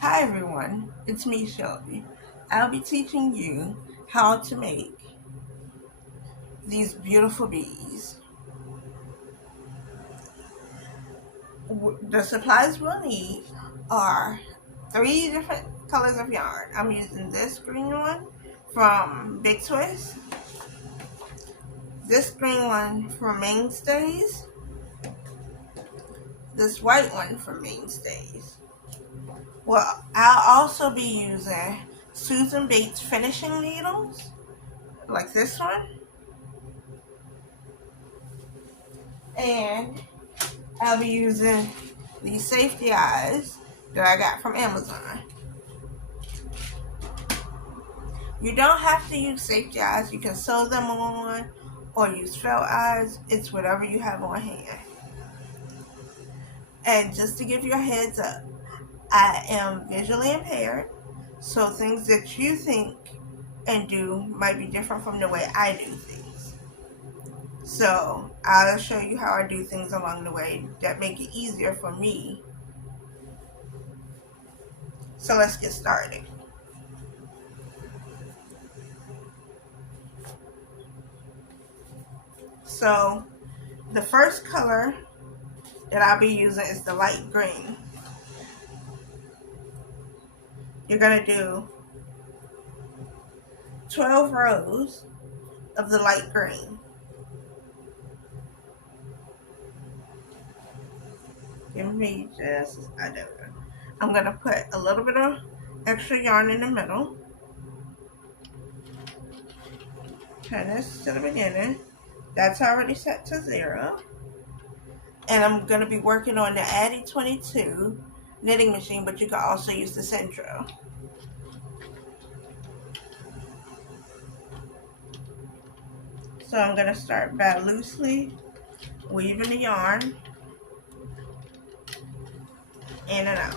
Hi everyone, it's me Shelby. I'll be teaching you how to make these beautiful bees. The supplies we'll need are three different colors of yarn. I'm using this green one from Big Twist, this green one from Mainstays, this white one from Mainstays. Well, I'll also be using Susan Bates finishing needles, like this one, and I'll be using these safety eyes that I got from Amazon. You don't have to use safety eyes. You can sew them on or use felt eyes. It's whatever you have on hand. And just to give you a heads up, I am visually impaired, so things that you think and do might be different from the way I do things. So I'll show you how I do things along the way that make it easier for me. So let's get started. So the first color that I'll be using is the light green. You're going to do 12 rows of the light green. Give me just, I don't know. I'm going to put a little bit of extra yarn in the middle. Turn this to the beginning. That's already set to 0. And I'm going to be working on the Addi 22 knitting machine, but you can also use the Centro. So I'm going to start by loosely weaving the yarn in and out.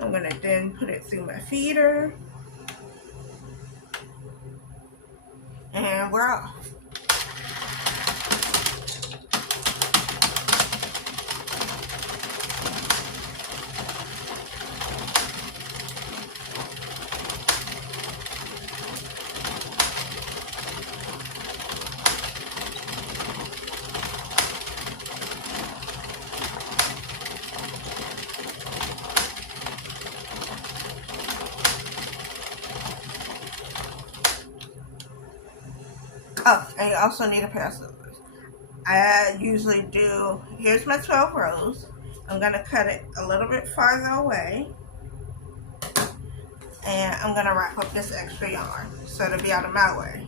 I'm going to then put it through my feeder. And we're off. Oh, and you also need a pair of scissors. I usually do, here's my 12 rows. I'm going to cut it a little bit farther away. And I'm going to wrap up this extra yarn so it'll be out of my way.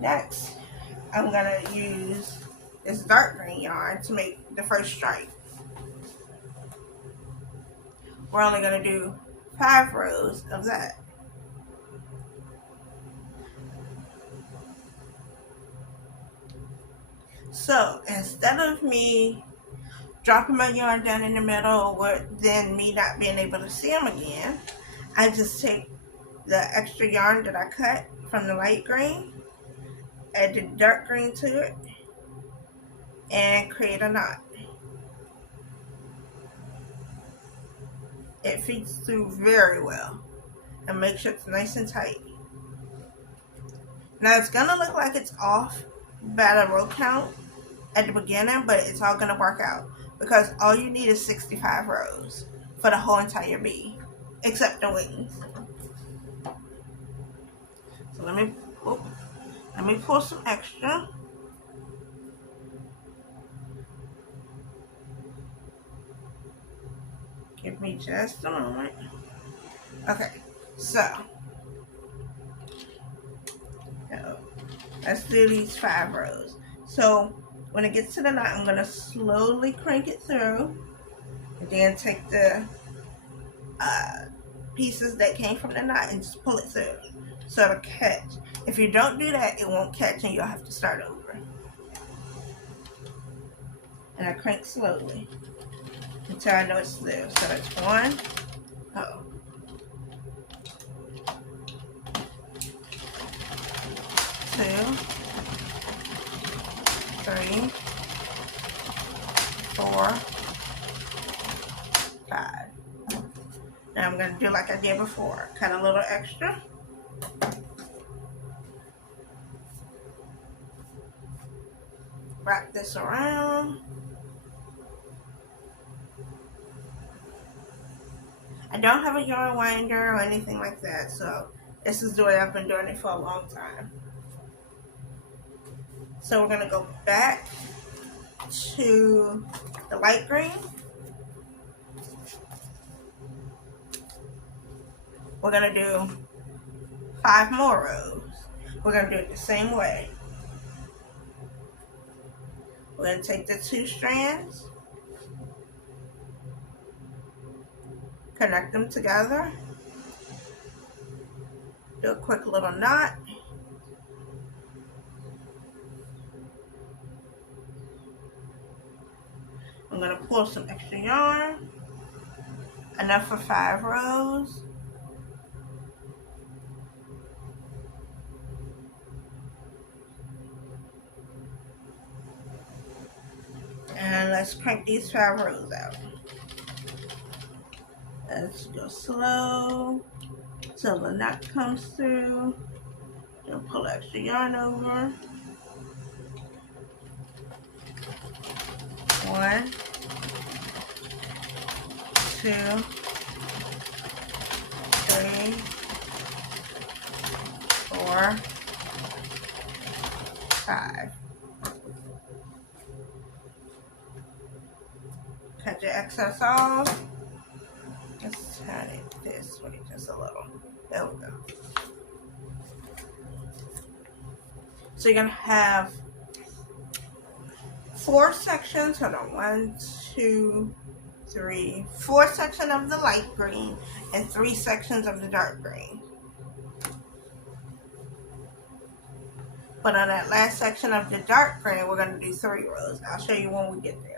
Next, I'm going to use this dark green yarn to make the first stripe. We're only going to do 5 rows of that. So instead of me dropping my yarn down in the middle or then me not being able to see them again, I just take the extra yarn that I cut from the light green, add the dark green to it, and create a knot. It feeds through very well and makes sure it's nice and tight. Now it's gonna look like it's off by the row count at the beginning, but it's all gonna work out because all you need is 65 rows for the whole entire bee, except the wings. So let me pull some extra. Give me just a moment. Okay, so let's do these 5 rows. So when it gets to the knot, I'm going to slowly crank it through and then take the pieces that came from the knot and just pull it through so it'll catch. If you don't do that, it won't catch and you'll have to start over. And I crank slowly until I know it's through. So that's 1, Now I'm going to do like I did before. Cut a little extra. Wrap this around. I don't have a yarn winder or anything like that, so this is the way I've been doing it for a long time. So we're going to go back to the light green. We're going to do 5 more rows. We're going to do it the same way. We're going to take the 2 strands, connect them together, do a quick little knot, I'm going to pull some extra yarn, enough for 5 rows. And let's crank these 5 rows out. Let's go slow till the knot comes through. Then pull extra yarn over. 1, 2, 3, 4, 5. Cut your excess off. Just turn it this way just a little. There we go. So you're gonna have 4 sections. Hold on, 1, 2, 3, 4 sections of the light green and 3 sections of the dark green. But on that last section of the dark green, we're gonna do 3 rows. I'll show you when we get there.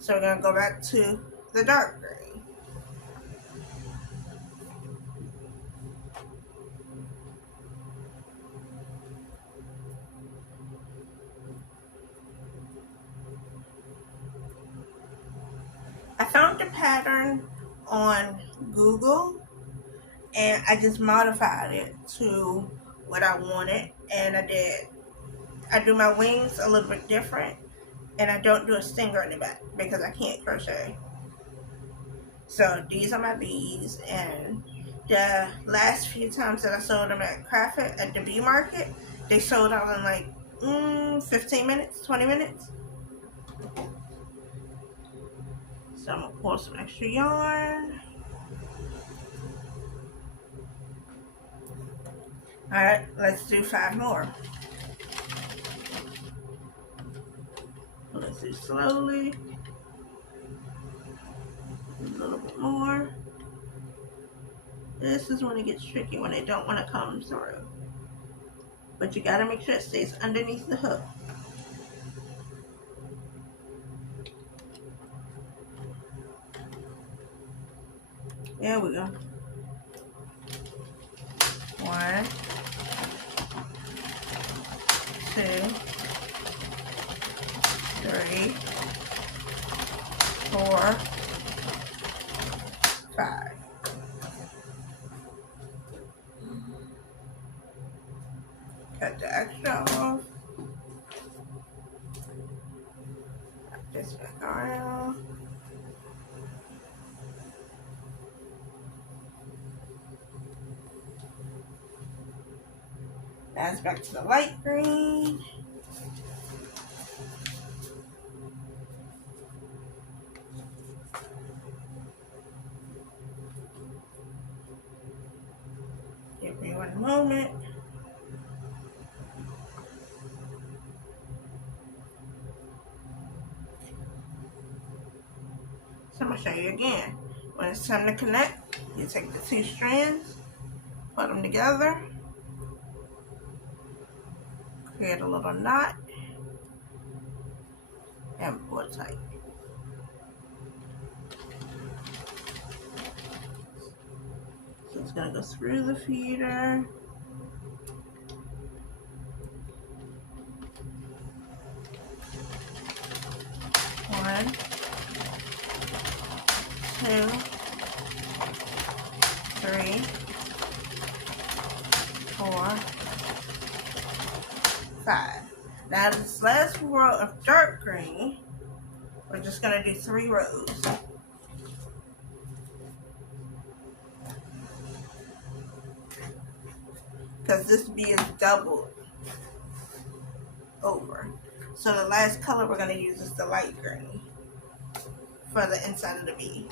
So we're going to go back to the dark green. I found the pattern on Google and I just modified it to what I wanted, and I do my wings a little bit different. And I don't do a stinger in the back because I can't crochet. So these are my beads, and the last few times that I sold them at Craft It at the bee market, they sold out in like 15 minutes, 20 minutes. So I'm gonna pull some extra yarn. Alright, let's do 5 more. Let's do slowly. A little bit more. This is when it gets tricky, when they don't want to come through. But you gotta make sure it stays underneath the hook. There we go. 1, 2, 3, 4, 5. Cut the extra off. Wrap this back around. Now it's back to the light green. Give me 1 moment. So I'm going to show you again. When it's time to connect, you take the 2 strands, put them together, create a little knot, and pull it tight. So it's going to go through the feeder. One, 2, 3, 4, 5. Now this last row of dark green, we're just going to do 3 rows. Because this bee is doubled over. So the last color we're going to use is the light green for the inside of the bee.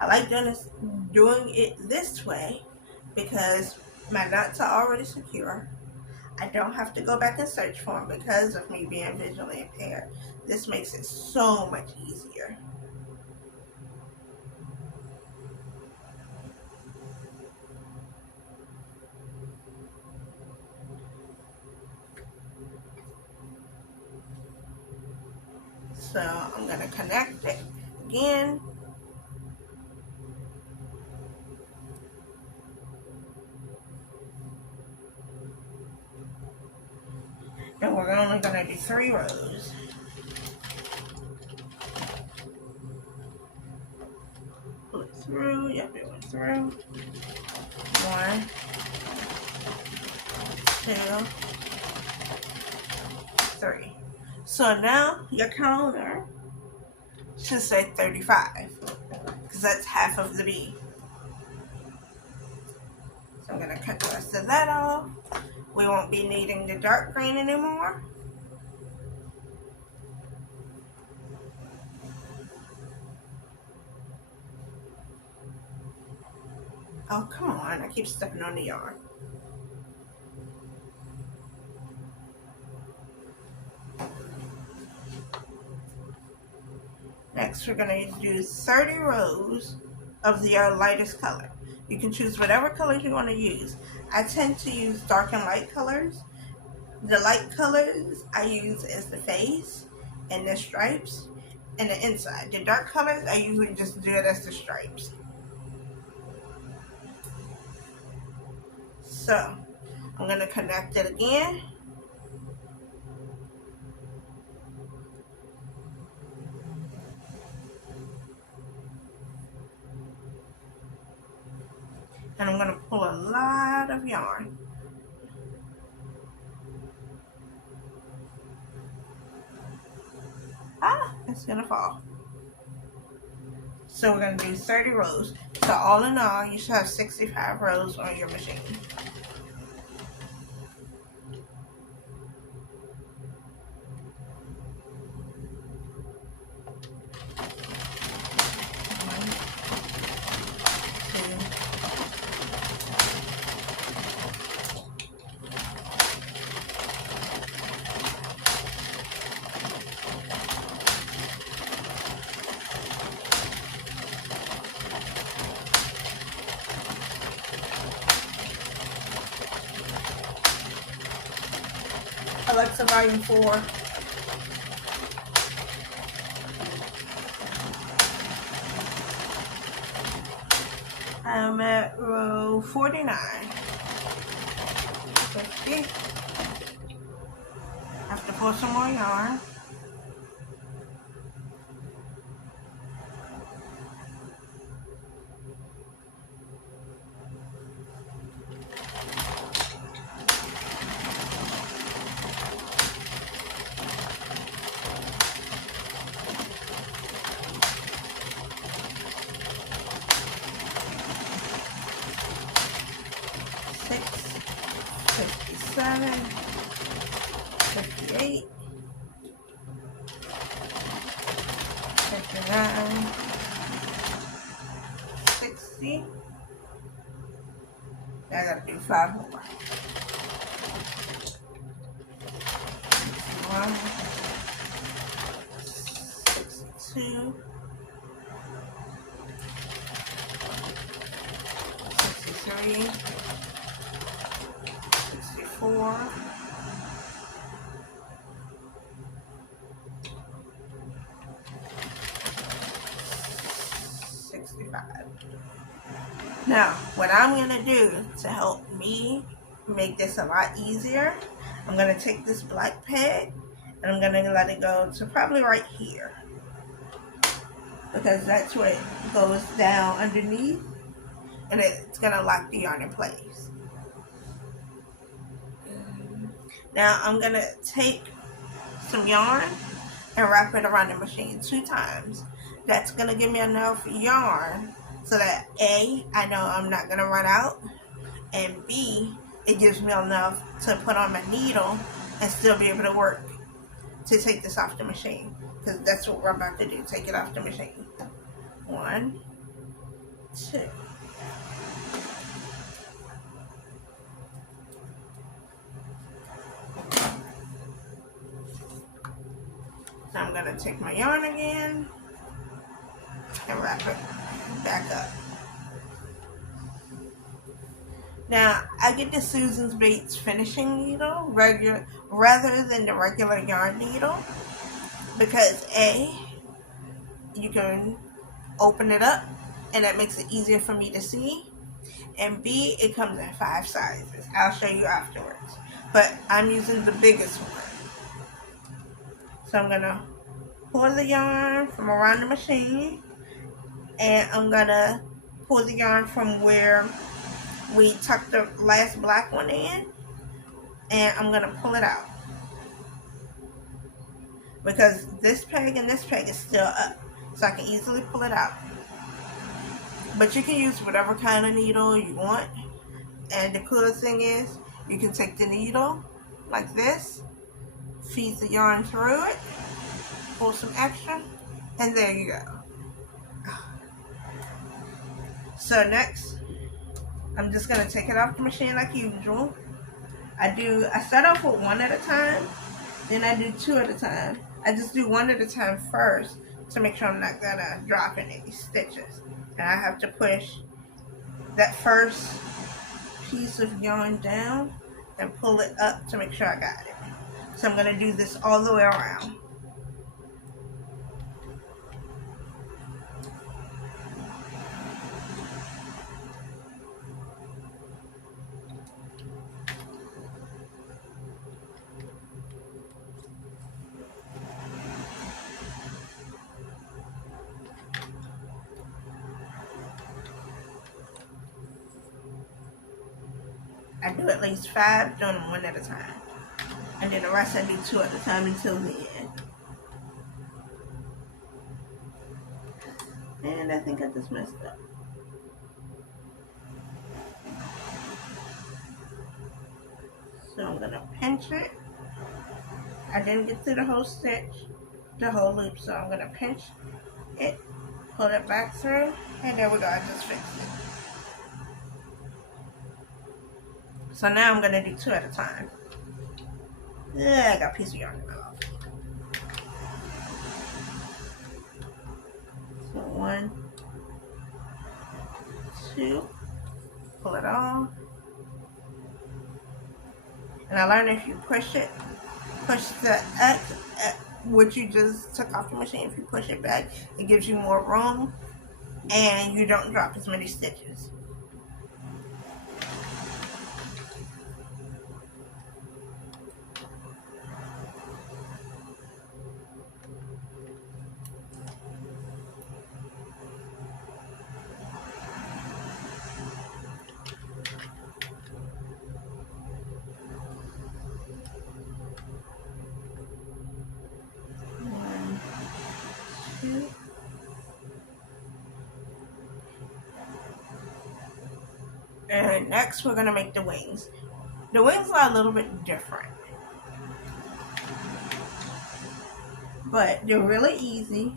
I like doing it this way because my nuts are already secure. I don't have to go back and search for them because of me being visually impaired. This makes it so much easier. So I'm going to connect it again. And we're only going to do 3 rows. Pull it through. Yep, it went through. 1, 2, 3. So now your counter should say 35 because that's half of the bee. So I'm going to cut the rest of that off. We won't be needing the dark green anymore. Oh, come on. I keep stepping on the yarn. Next, we're going to do 30 rows of your lightest color. You can choose whatever colors you want to use. I tend to use dark and light colors. The light colors I use as the face and the stripes and the inside. The dark colors, I usually just do it as the stripes. So, I'm going to connect it again. And I'm going to pull a lot of yarn. It's going to fall. So we're going to do 30 rows. So all in all, you should have 65 rows on your machine. Alexa, volume 4. I'm at row 49. 50. Have to pull some more yarn. Seven, 58, 59, 60. Now I gotta do 5 more. 61, 62, 63, 64, 65. Now, what I'm going to do to help me make this a lot easier, I'm going to take this black peg and I'm going to let it go to probably right here, because that's where it goes down underneath and it's going to lock the yarn in place. Now I'm going to take some yarn and wrap it around the machine 2 times. That's going to give me enough yarn so that A, I know I'm not going to run out, and B, it gives me enough to put on my needle and still be able to work to take this off the machine, because that's what we're about to do, take it off the machine. 1, 2. So I'm going to take my yarn again and wrap it back up. Now, I get the Susan's Bates finishing needle rather than the regular yarn needle, because A, you can open it up and that makes it easier for me to see, and B, it comes in 5 sizes. I'll show you afterwards, but I'm using the biggest one. So I'm going to pull the yarn from around the machine, and I'm going to pull the yarn from where we tucked the last black one in, and I'm going to pull it out, because this peg and this peg is still up, so I can easily pull it out. But you can use whatever kind of needle you want, and the coolest thing is you can take the needle like this, feed the yarn through it, pull some extra, and there you go. So next, I'm just going to take it off the machine like usual. I start off with 1 at a time, then I do 2 at a time. I just do 1 at a time first to make sure I'm not going to drop any stitches. And I have to push that first piece of yarn down and pull it up to make sure I got it. So I'm going to do this all the way around. I do at least 5, doing them 1 at a time. And then the rest I do 2 at a time until the end. And I think I just messed up. So I'm going to pinch it. I didn't get through the whole stitch, the whole loop, so I'm going to pinch it, pull it back through, and there we go, I just fixed it. So now I'm going to do 2 at a time. Yeah, I got a piece of yarn in my mouth. So 1, 2, pull it off. And I learned if you push the X, which you just took off the machine, if you push it back, it gives you more room and you don't drop as many stitches. And next we're going to make the wings. The wings are a little bit different, but they're really easy.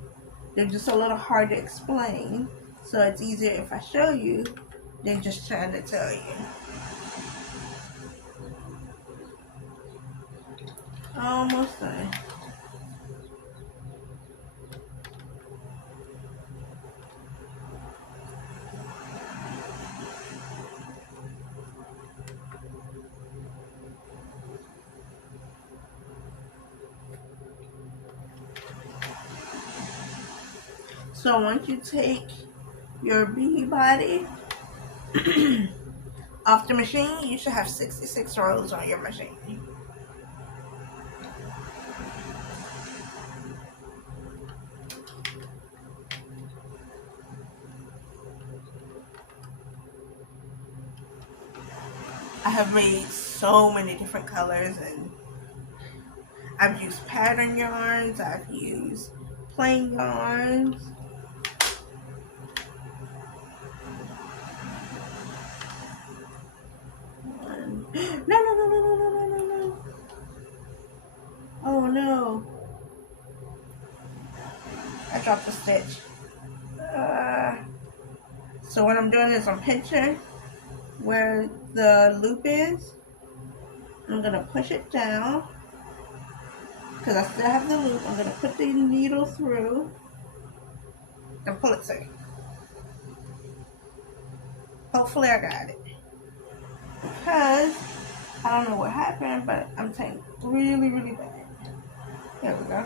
They're just a little hard to explain, so it's easier if I show you than just trying to tell you. Almost done. So once you take your bee body off the machine, you should have 66 rows on your machine. have made so many different colors, and I've used pattern yarns, I've used plain yarns. No. Oh no. I dropped a stitch. So what I'm doing is I'm pinching where the loop is. I'm going to push it down because I still have the loop. I'm going to put the needle through and pull it through. Hopefully I got it. Because I don't know what happened, but I'm taking really, really bad. There we go.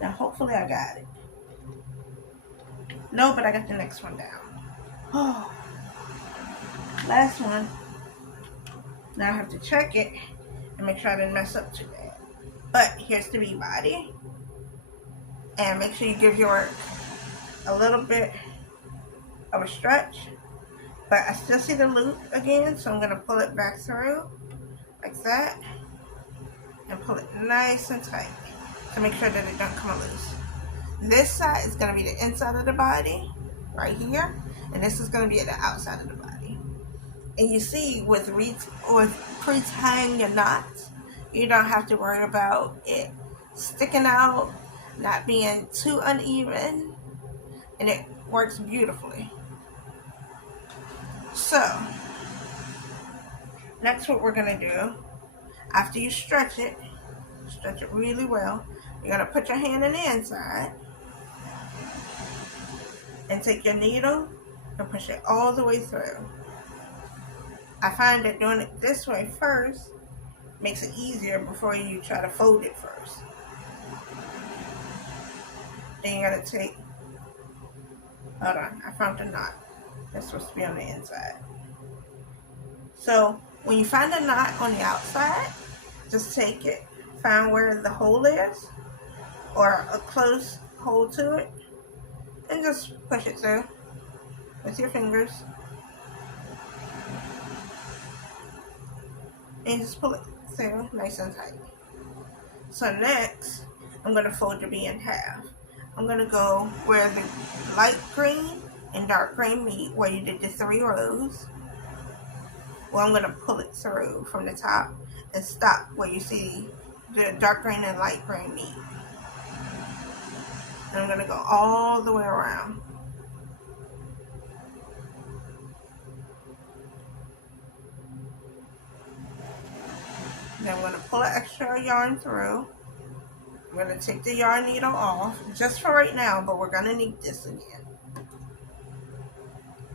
Now hopefully I got it. No, but I got the next one down. Oh, last one. Now I have to check it and make sure I didn't mess up too bad. But here's the bee body. And make sure you give your a little bit of a stretch. But I still see the loop again, so I'm going to pull it back through like that. And pull it nice and tight to make sure that it don't come loose. This side is going to be the inside of the body, right here. And this is going to be at the outside of the body. And you see, with pre-tying your knots, you don't have to worry about it sticking out, not being too uneven, and it works beautifully. So, next what we're going to do, after you stretch it really well, you're going to put your hand in the inside and take your needle and push it all the way through. I find that doing it this way first makes it easier before you try to fold it first. Then you're going to take, hold on, I found the knot. That's supposed to be on the inside. So when you find a knot on the outside, just take it, find where the hole is, or a close hole to it, and just push it through with your fingers. And just pull it through nice and tight. So next, I'm going to fold the bee in half. I'm going to go where the light green and dark green meet, where you did the 3 rows. Well, I'm going to pull it through from the top and stop where you see the dark green and light green meet. And I'm going to go all the way around. Then I'm going to pull an extra yarn through. I'm going to take the yarn needle off, just for right now, but we're going to need this again.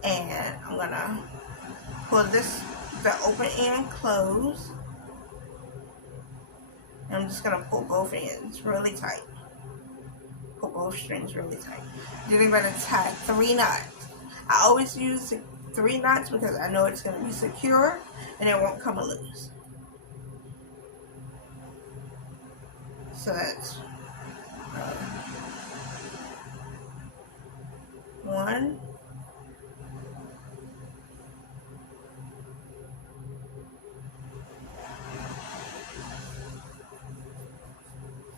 And I'm going to pull the open end close. And I'm just going to pull both ends really tight. Pull both strings really tight. Then I'm going to tie 3 knots. I always use 3 knots because I know it's going to be secure and it won't come loose. So that's 1, 2,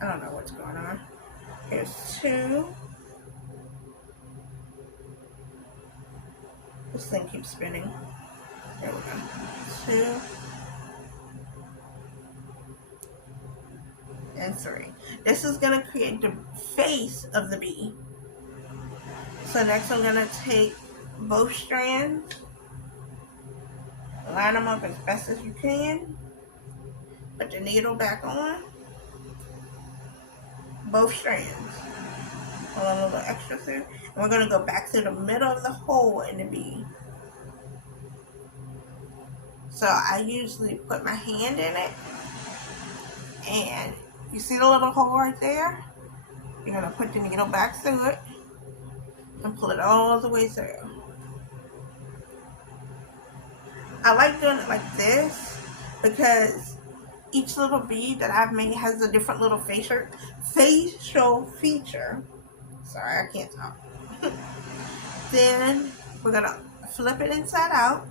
I don't know what's going on. Here's 2. This thing keeps spinning. There we go. 2. And 3. This is going to create the face of the bee. So next I'm going to take both strands, line them up as best as you can, put the needle back on, both strands, pull a little extra through, and we're going to go back to the middle of the hole in the bee. So I usually put my hand in it, and you see the little hole right there? You're going to put the needle back through it and pull it all the way through. I like doing it like this because each little bead that I've made has a different little facial feature. Sorry, I can't talk. Then we're going to flip it inside out.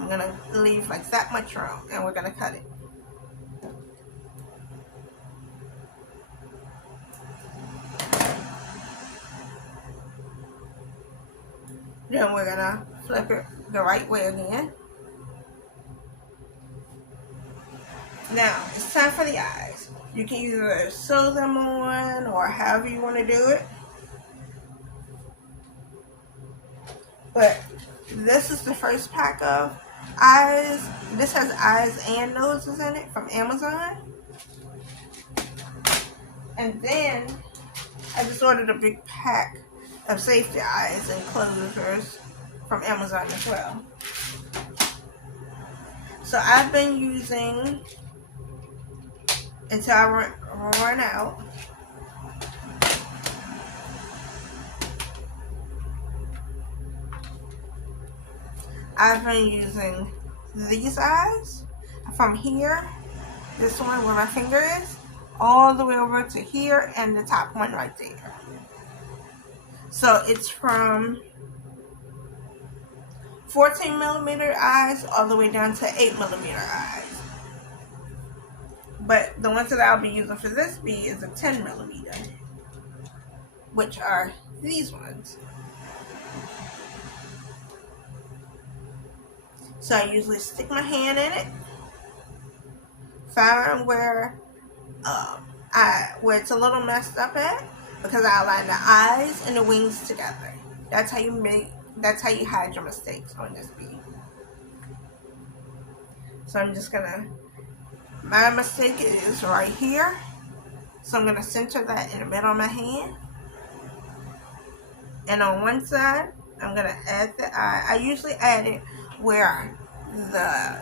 I'm gonna leave like that much room, and we're gonna cut it. Then we're gonna flip it the right way again. Now, it's time for the eyes. You can either sew them on or however you want to do it. But this is the first pack of eyes. This has eyes and noses in it from Amazon. And then I just ordered a big pack of safety eyes and closures from Amazon as well. So I've been using until I run out. I've been using these eyes from here, this one where my finger is, all the way over to here and the top one right there. So it's from 14 millimeter eyes all the way down to 8 millimeter eyes. But the ones that I'll be using for this bead is a 10 millimeter, which are these ones. So I usually stick my hand in it, find where it's a little messed up at, because I align the eyes and the wings together. That's how you hide your mistakes on this bead. So I'm just gonna, my mistake is right here. So I'm gonna center that in the middle of my hand. And on one side, I'm gonna add the eye. I usually add it where the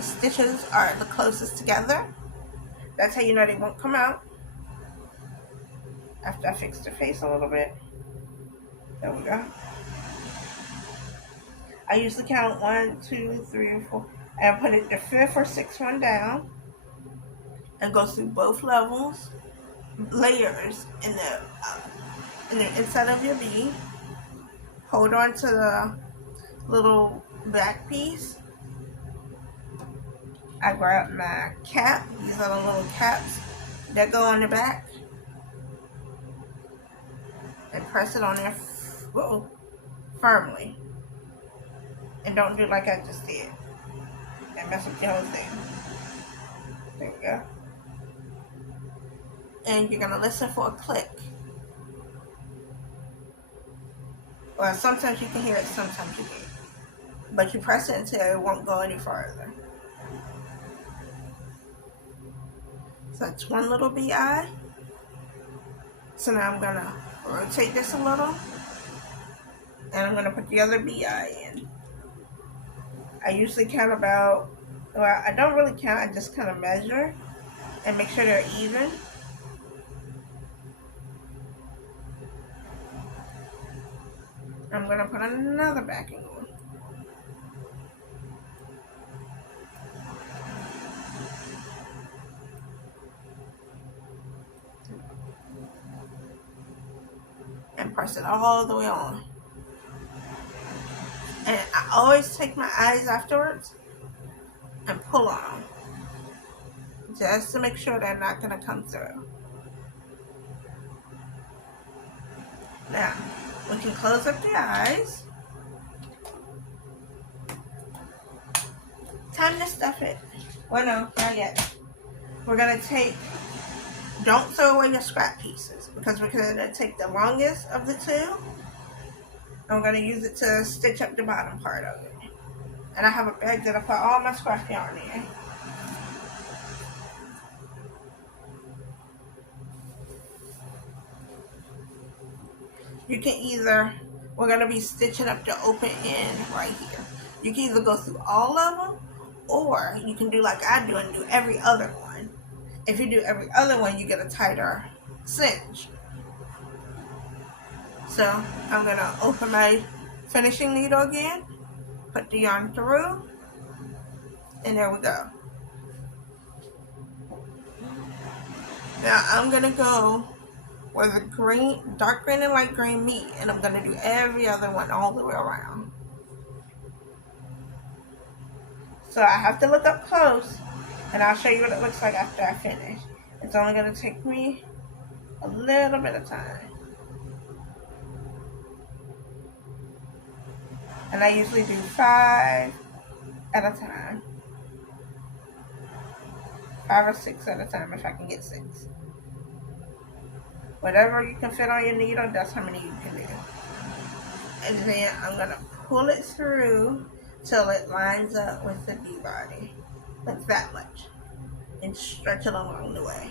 stitches are the closest together. That's how you know they won't come out. After I fix the face a little bit. There we go. I usually count 1, 2, 3, 4, and put it the 5th or 6th one down, and go through both layers in the inside of your bead. Hold on to the little back piece. I grab my cap. These are the little caps that go on the back, and press it on there firmly. And don't do like I just did and mess up the whole thing. There we go. And you're gonna listen for a click. Well, sometimes you can hear it, sometimes you can't. But you press it until it won't go any further. So it's one little BI. So now I'm gonna rotate this a little, and I'm gonna put the other BI in. I usually count about, well, I don't really count, I just kind of measure and make sure they're even. I'm gonna put another backing on. And press it all the way on. And I always take my eyes afterwards and pull on them, just to make sure they're not gonna come through. Now, we can close up the eyes. Time to stuff it. Well, no, not yet. We're gonna take, don't throw away your scrap pieces, because we're gonna take the longest of the two. I'm gonna use it to stitch up the bottom part of it. And I have a bag that I put all my scrap yarn in. You can either, we're gonna be stitching up the open end right here. You can either go through all of them, or you can do like I do and do every other one. If you do every other one, you get a tighter cinch. So I'm gonna open my finishing needle again, put the yarn through, and there we go. Now I'm gonna go where the green, dark green and light green meet, and I'm gonna do every other one all the way around. So I have to look up close, and I'll show you what it looks like after I finish. It's only going to take me a little bit of time. And I usually do 5 at a time. 5 or 6 at a time if I can get 6. Whatever you can fit on your needle, that's how many you can do. And then I'm going to pull it through till it lines up with the bee body. Like that much. And stretch it along the way.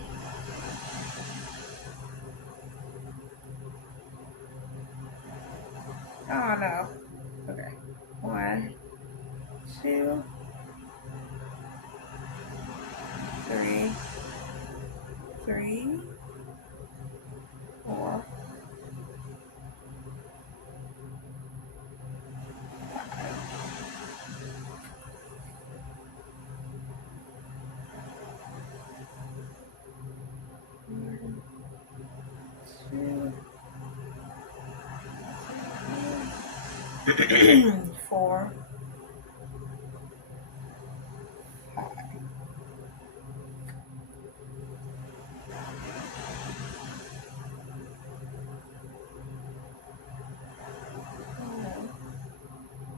Oh no. Okay. 1, 2, 3, 3, 4, 5. 1, 2, 4, 5.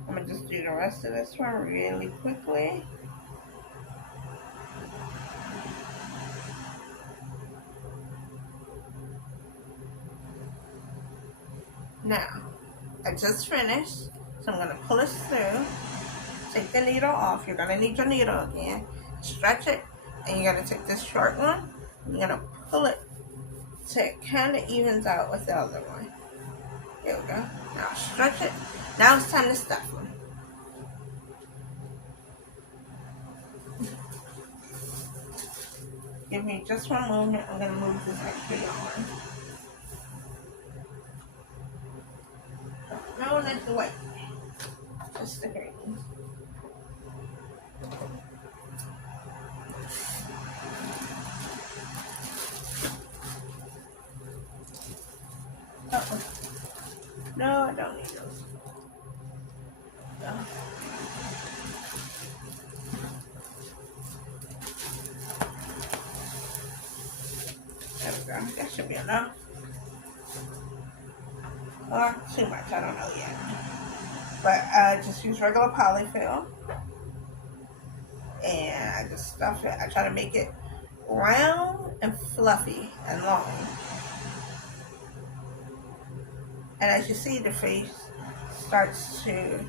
I'm going to just do the rest of this one really quickly. Now, I just finished, so I'm going to pull this through. Take the needle off. You're going to need your needle again. Stretch it, and you're going to take this short one, and you're going to pull it so it kind of evens out with the other one. There we go. Now stretch it. Now it's time to stuff them. Give me just one moment. I'm going to move this extra yarn. No, not the white. Just the green. Uh-oh. No, I don't need those. No. There we go. That should be enough. Or too much, I don't know yet. But just use regular polyfill. And I just stuff it. I try to make it round and fluffy and long. And as you see, the face starts to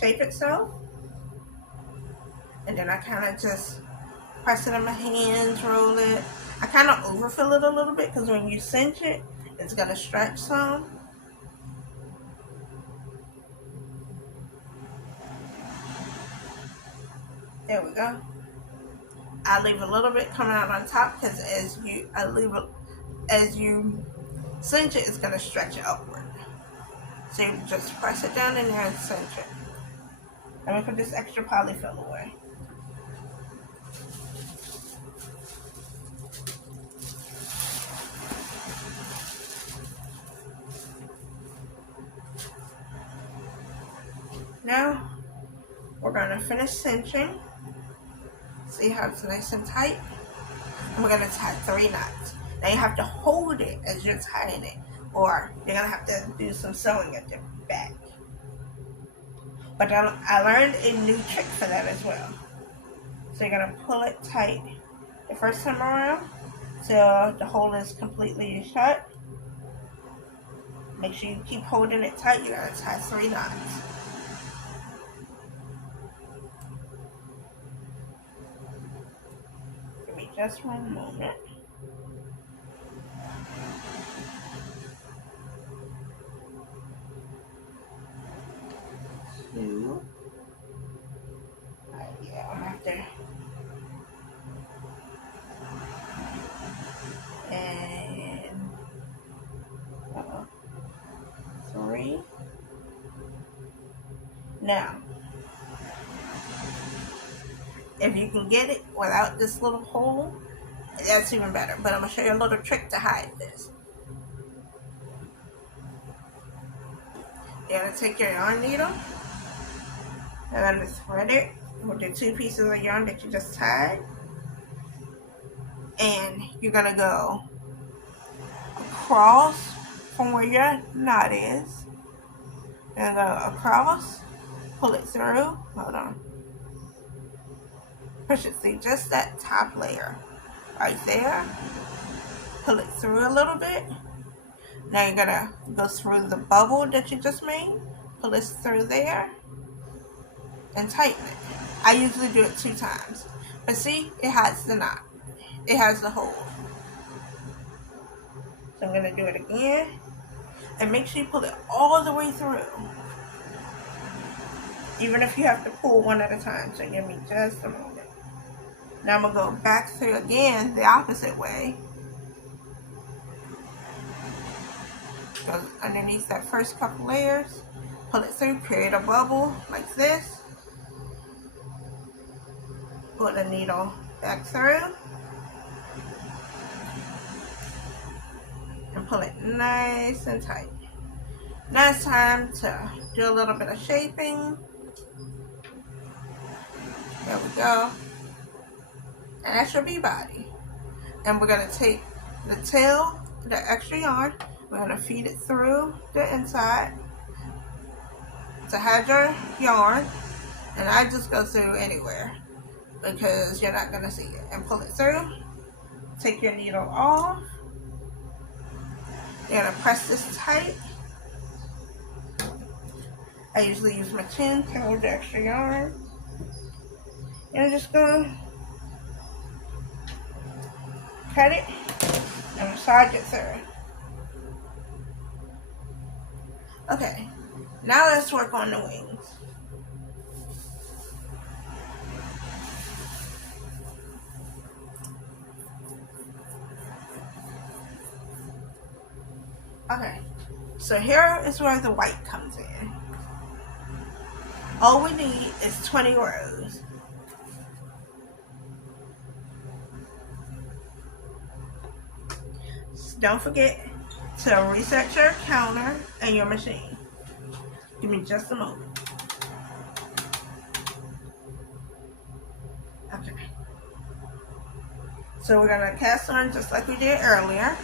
shape itself. And then I kind of just press it in my hands, roll it. I kind of overfill it a little bit because when you cinch it, it's going to stretch some. There we go. I leave a little bit coming out on top because as you cinch it, it's going to stretch it upward. So you just press it down in there and cinch it. Let me put this extra polyfill away. Now, we're going to finish cinching. See how it's nice and tight? And we're going to tie 3 knots. Now you have to hold it as you're tying it, or you're going to have to do some sewing at the back. But I learned a new trick for that as well. So you're going to pull it tight the first time around till the hole is completely shut. Make sure you keep holding it tight. You're going to tie 3 knots. Give me just one moment. Two. Yeah, I'm after. And 3. Now, if you can get it without this little hole, that's even better. But I'm going to show you a little trick to hide this. You're going to take your yarn needle, and then thread it with the 2 pieces of yarn that you just tied, and you're gonna go across from where your knot is. You're gonna go across, pull it through, hold on, push it through just that top layer right there, pull it through a little bit. Now you're gonna go through the bubble that you just made, pull this through there, and tighten it. I usually do it 2 times, but see, it has the knot, it has the hole. So I'm gonna do it again, and make sure you pull it all the way through, even if you have to pull one at a time. So give me just a moment. Now I'm gonna go back through again the opposite way. Go underneath that first couple layers, pull it through, create a bubble like this, pull the needle back through, and pull it nice and tight. Now it's time to do a little bit of shaping. There we go. And that's your bee body. And we're gonna take the tail, the extra yarn, we're gonna feed it through the inside to hide your yarn. And I just go through anywhere because you're not gonna see it. And pull it through. Take your needle off. You're gonna press this tight. I usually use my chin to hold the extra yarn. And I'm just gonna cut it and massage it through. Okay, now let's work on the wings. Okay, so here is where the white comes in. All we need is 20 rows. So don't forget to reset your counter and your machine. Give me just a moment. Okay. So we're gonna cast on just like we did earlier.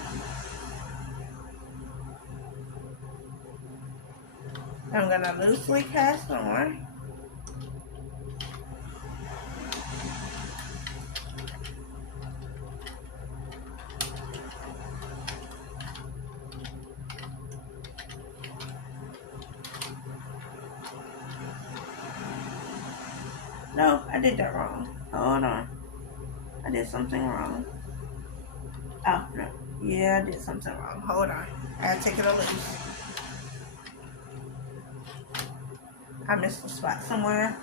I'm gonna loosely cast on. No, I did that wrong. Hold on. I did something wrong. Oh, no. Yeah, I did something wrong. Hold on. I gotta take it a loose. I missed a spot somewhere.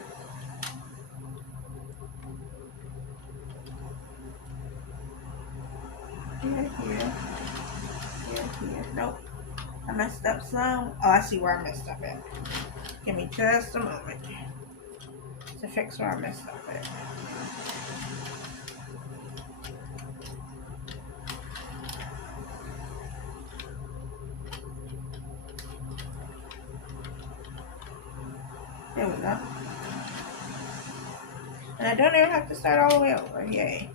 Here. Nope. I messed up some. Oh, I see where I messed up at. Give me just a moment to fix where I messed up at. There we go. And I don't even have to start all the way over. Yay.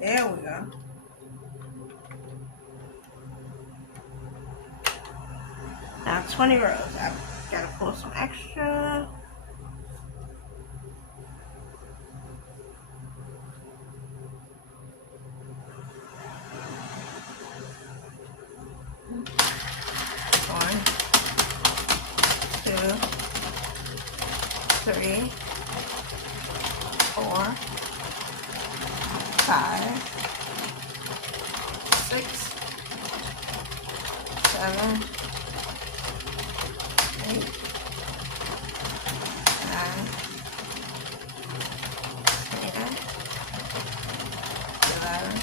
There we go. Now 20 rows. I've got to pull some extra. One, 2, 3, 4, 5, 6, 7, 8, 9, 10, 11,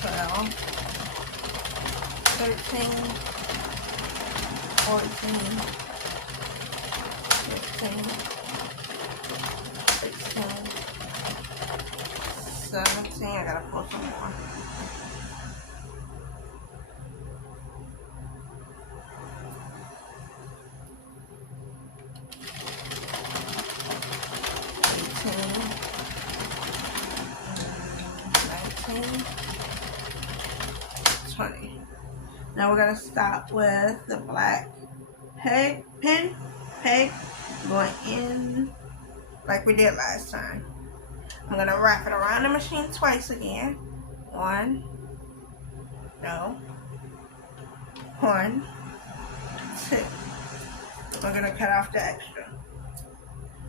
12, 13, 14, 15, 16, 17. I gotta pull some more. Now we're going to stop with the black peg, going in like we did last time. I'm going to wrap it around the machine twice again. 1, 2. We're going to cut off the extra.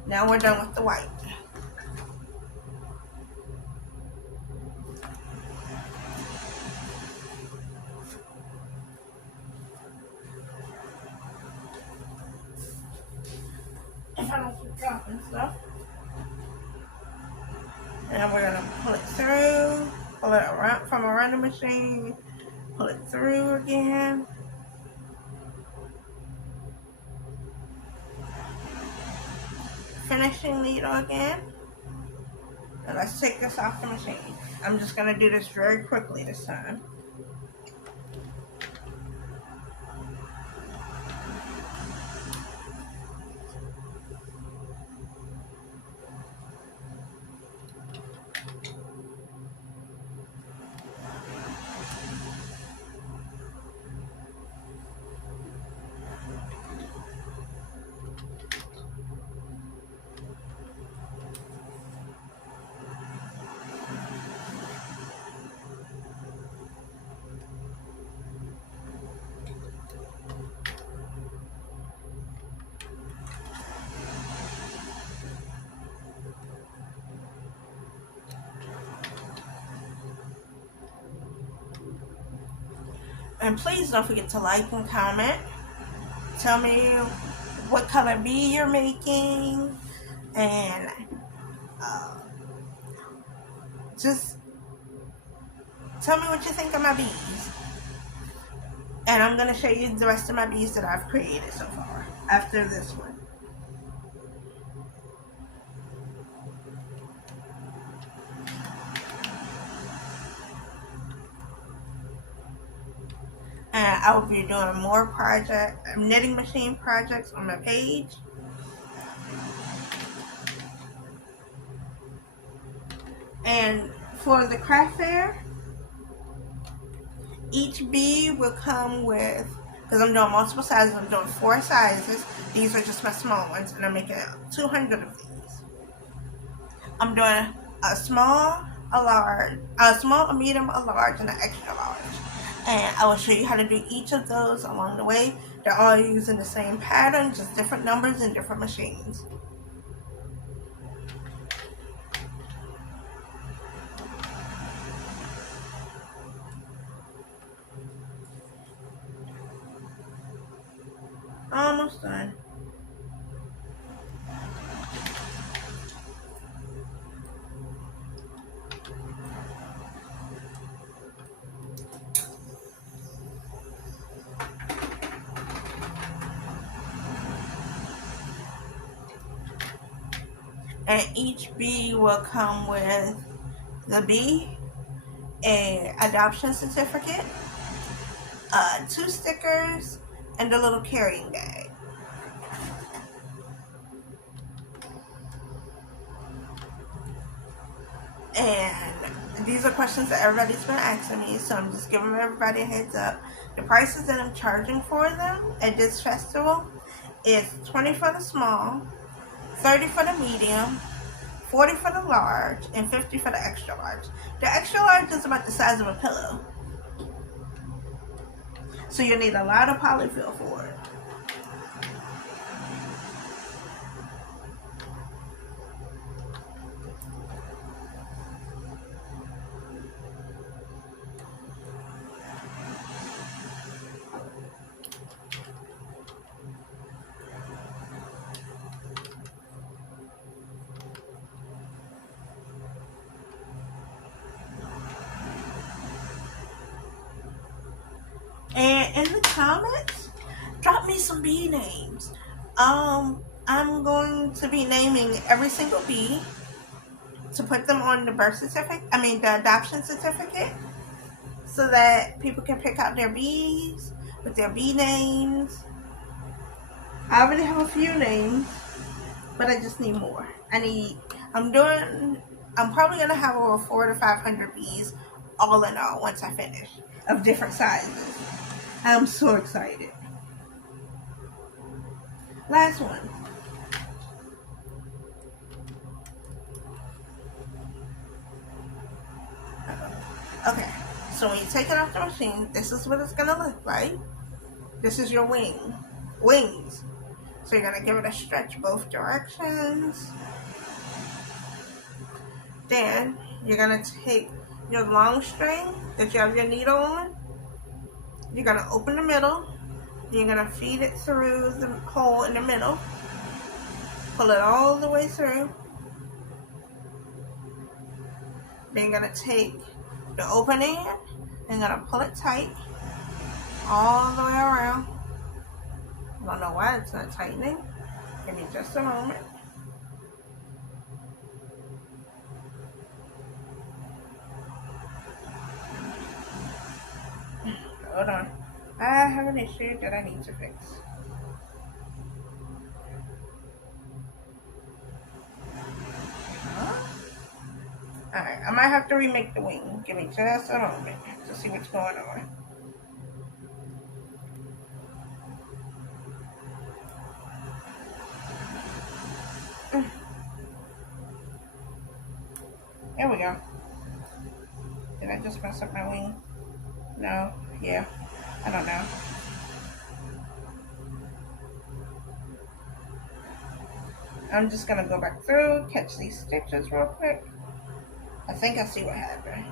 Now we're done with the white. If I don't keep dropping stuff. And we're gonna pull it through, pull it around from around the machine, pull it through again. Finishing needle again. And let's take this off the machine. I'm just gonna do this very quickly this time. And please don't forget to like and comment. Tell me what color bee you're making. And just tell me what you think of my bees. And I'm going to show you the rest of my bees that I've created so far after this one. And I will be doing more knitting machine projects on my page. And for the craft fair, each bee will come with, because I'm doing multiple sizes, I'm doing 4 sizes. These are just my small ones, and I'm making 200 of these. I'm doing a small, a medium, a large, and an extra large. And I will show you how to do each of those along the way. They're all using the same pattern, just different numbers and different machines. Almost done. And each bee will come with the bee, an adoption certificate, 2 stickers, and a little carrying bag. And these are questions that everybody's been asking me, so I'm just giving everybody a heads up. The prices that I'm charging for them at this festival is $20 for the small, $30 for the medium, $40 for the large, and $50 for the extra large. The extra large is about the size of a pillow. So you need a lot of polyfill for it. And in the comments, drop me some bee names. I'm going to be naming every single bee. to put them on the birth certificate, the adoption certificate, so that people can pick out their bees with their bee names. I already have a few names, but I just need more. I'm probably gonna have over 400 to 500 bees, all in all, once I finish, of different sizes. I'm so excited. Last one. Okay, so when you take it off the machine, this is what it's gonna look like. This is your wings. So you're gonna give it a stretch both directions. Then you're gonna take your long string that you have your needle on. You're gonna open the middle. You're gonna feed it through the hole in the middle. Pull it all the way through. Then you're gonna take the open end and you're gonna pull it tight all the way around. I don't know why it's not tightening. Give me just a moment. Hold on. I have an issue that I need to fix. Alright, I might have to remake the wing. Give me just a moment to see what's going on. There we go. Did I just mess up my wing? No? Yeah. I don't know. I'm just gonna go back through, catch these stitches real quick. I think I see what happened.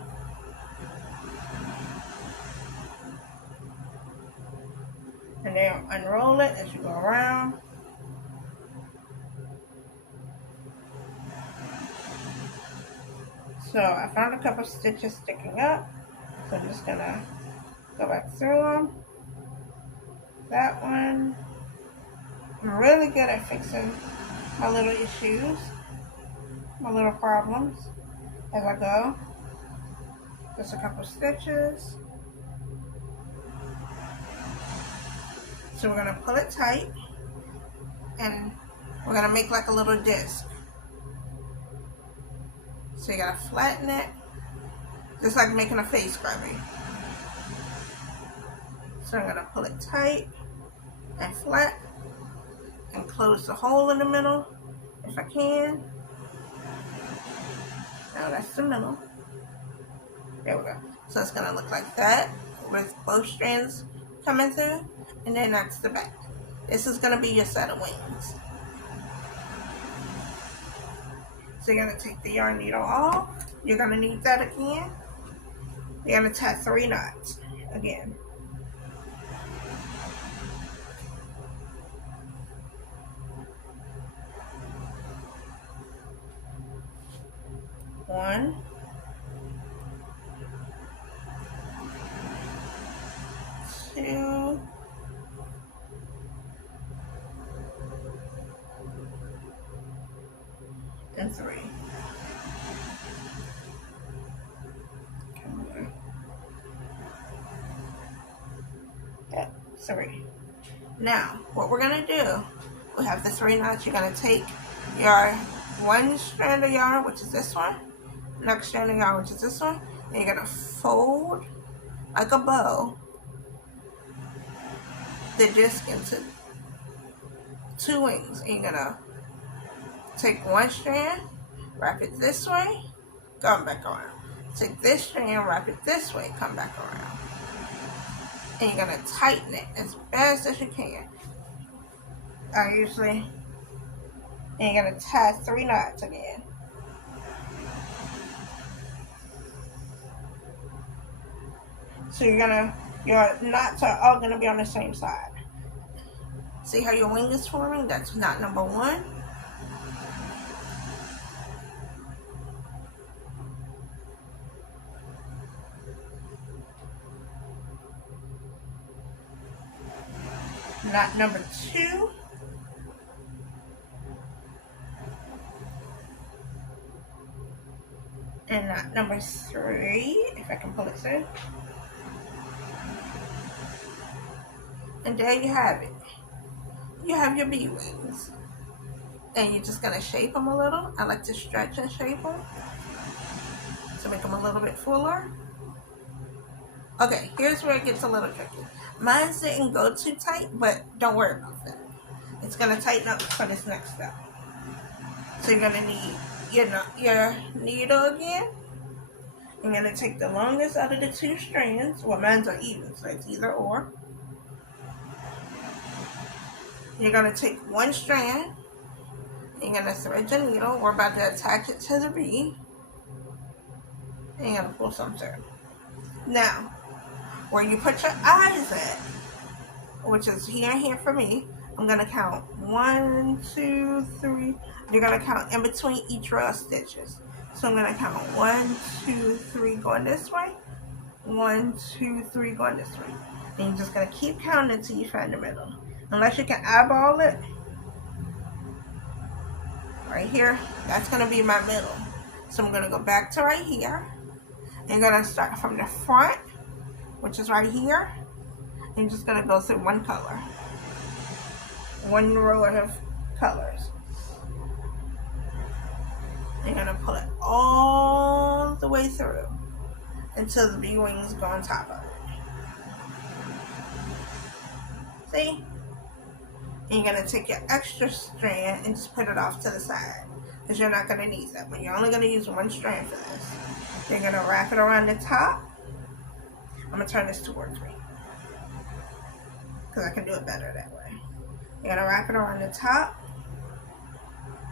And then unroll it as you go around. So I found a couple stitches sticking up. So I'm just gonna go back through them. That one. I'm really good at fixing my little issues, my little problems as I go. Just a couple stitches. So we're gonna pull it tight and we're gonna make like a little disc. So you gotta flatten it, just like making a face scrubby. So I'm gonna pull it tight and flat and close the hole in the middle if I can. Now that's the middle. There we go. So it's gonna look like that with both strands coming through, and then that's the back. This is gonna be your set of wings. So you're gonna take the yarn needle off. You're gonna need that again. You're gonna tie 3 knots again. One, two, and 3. Come on. Yep, 3. Now, what we're gonna do, we have the 3 knots. You're gonna take your one strand of yarn, which is this one, next strand of yarn, which is this one, and you're gonna fold like a bow the disc into 2 wings. And you're gonna take one strand, wrap it this way, come back around. Take this strand, wrap it this way, come back around. And you're gonna tighten it as best as you can. And you're gonna tie 3 knots again. So your knots are all gonna be on the same side. See how your wing is forming? That's knot number 1. Knot number 2. And knot number 3, if I can pull it through. And there you have it. You have your bee wings. And you're just going to shape them a little. I like to stretch and shape them to make them a little bit fuller. Okay, here's where it gets a little tricky. Mine didn't go too tight, but don't worry about that. It's going to tighten up for this next step. So you're going to need your needle again. You're going to take the longest out of the 2 strands. Well, mine are even, so it's either or. You're going to take 1 strand. You're going to thread your needle. We're about to attach it to the bee. And you're going to pull some through. Now, where you put your eyes at, which is here and here for me, I'm going to count 1, 2, 3. You're going to count in between each row of stitches. So I'm going to count 1, 2, 3 going this way. 1, 2, 3 going this way. And you're just going to keep counting until you find the middle. Unless you can eyeball it. Right here, that's going to be my middle. So I'm going to go back to right here. And you're going to start from the front, which is right here. And you're just going to go through 1 color. 1 row of colors. You're going to pull it all the way through until the bee wings go on top of it. See? And you're going to take your extra strand and just put it off to the side, because you're not going to need that one. You're only going to use 1 strand for this. You're going to wrap it around the top. I'm going to turn this towards me, because I can do it better that way. You're going to wrap it around the top.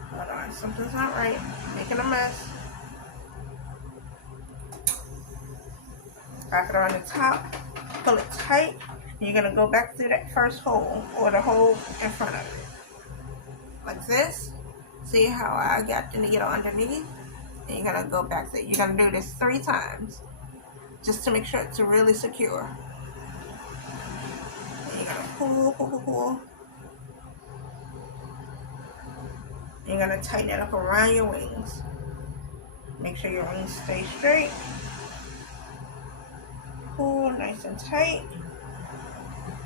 Hold on, something's not right. Making a mess. Wrap it around the top. Pull it tight. You're going to go back through that first hole, or the hole in front of it. Like this. See how I got the needle underneath? And you're going to go back there. You're going to do this 3 times. Just to make sure it's really secure. And you're going to pull, pull, pull, pull. You're going to tighten it up around your wings. Make sure your wings stay straight. Pull nice and tight.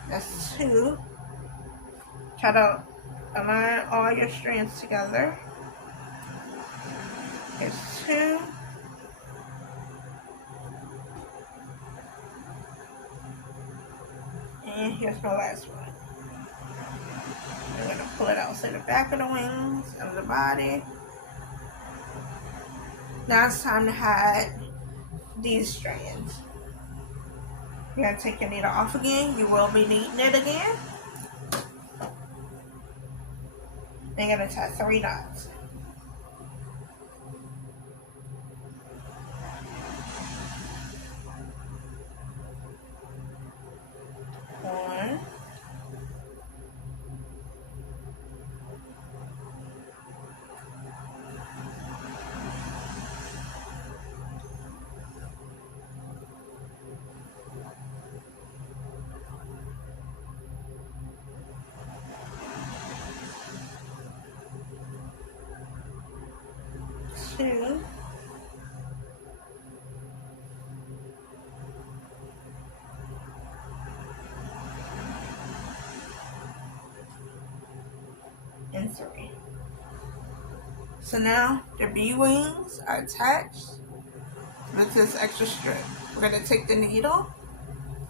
That's 2. Try to align all your strands together. Here's 2. And here's my last one. I'm going to pull it out to the back of the wings, of the body. Now it's time to hide these strands. You're going to take your needle off again. You will be needing it again. And you're going to tie 3 knots. One. 2. And 3. So now the bee wings are attached with this extra strip. We're going to take the needle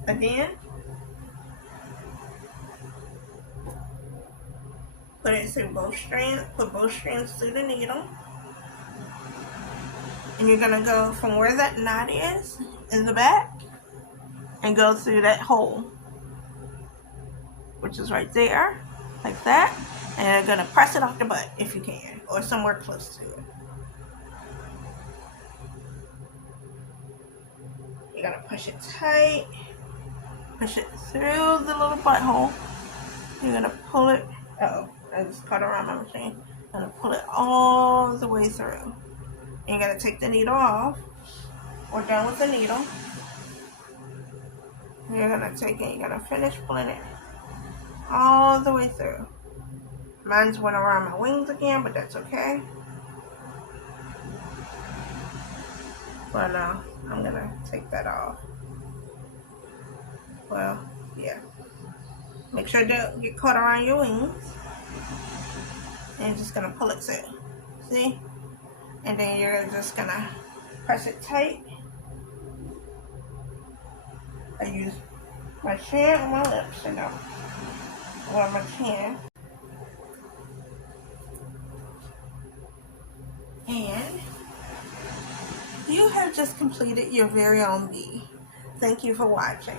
again, put it through both strands, put both strands through the needle, and you're going to go from where that knot is in the back and go through that hole, which is right there, like that. And you're going to press it off the butt if you can, or somewhere close to it. You're going to push it tight, push it through the little butthole. You're going to pull it, I just cut around my machine. I'm going to pull it all the way through. And you're going to take the needle off. We're done with the needle. You're going to take it, you're going to finish pulling it all the way through. Mine's went around my wings again, but that's okay. Well, no, I'm gonna take that off. Well, yeah. Make sure it don't get caught around your wings. And you're just gonna pull it through. See? And then you're just gonna press it tight. I use my chin and my lips, you know. Or my chin. And you have just completed your very own bee. Thank you for watching.